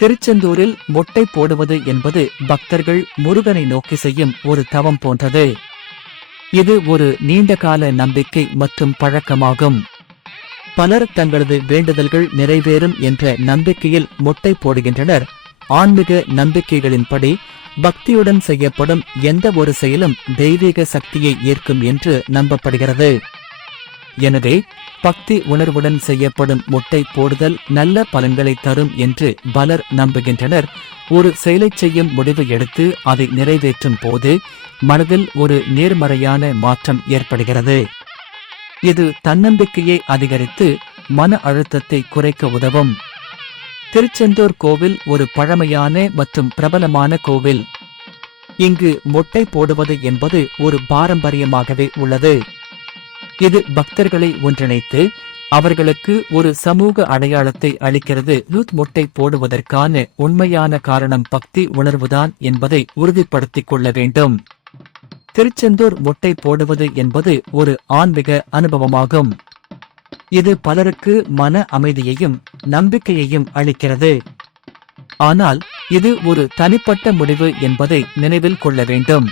திருச்செந்தூரில் மொட்டை போடுவது என்பது பக்தர்கள் முருகனை நோக்கி செய்யும் ஒரு தவம் போன்றது. இது ஒரு நீண்டகால நம்பிக்கை மற்றும் பழக்கமாகும். பலர் தங்களது வேண்டுதல்கள் நிறைவேறும் என்ற நம்பிக்கையில் மொட்டை போடுகின்றனர். ஆன்மீக நம்பிக்கைகளின்படி பக்தியுடன் செய்யப்படும் எந்த ஒரு செயலும் தெய்வீக சக்தியை ஏற்கும் என்று நம்பப்படுகிறது. எனவே பக்தி உணர்வுடன் செய்யப்படும் மொட்டை போடுதல் நல்ல பலன்களை தரும் என்று பலர் நம்புகின்றனர். ஒரு செயலைச் செய்யும் முடிவு எடுத்து அதை நிறைவேற்றும் போது மனதில் ஒரு நேர்மறையான மாற்றம் ஏற்படுகிறது. இது தன்னம்பிக்கையை அதிகரித்து மன அழுத்தத்தை குறைக்க உதவும். திருச்செந்தூர் கோவில் ஒரு பழமையான மற்றும் பிரபலமான கோவில். இங்கு மொட்டை போடுவது என்பது ஒரு பாரம்பரியமாகவே உள்ளது. இது பக்தர்களை ஒன்றிணைத்து அவர்களுக்கு ஒரு சமூக அடையாளத்தை அளிக்கிறது. மொட்டை போடுவதற்கான உண்மையான காரணம் பக்தி உணர்வுதான் என்பதை உறுதிப்படுத்திக் கொள்ள வேண்டும். திருச்செந்தூர் மொட்டை போடுவது என்பது ஒரு ஆன்மீக அனுபவமாகும். இது பலருக்கு மன அமைதியையும் நம்பிக்கையையும் அளிக்கிறது. ஆனால் இது ஒரு தனிப்பட்ட முடிவு என்பதை நினைவில் கொள்ள வேண்டும்.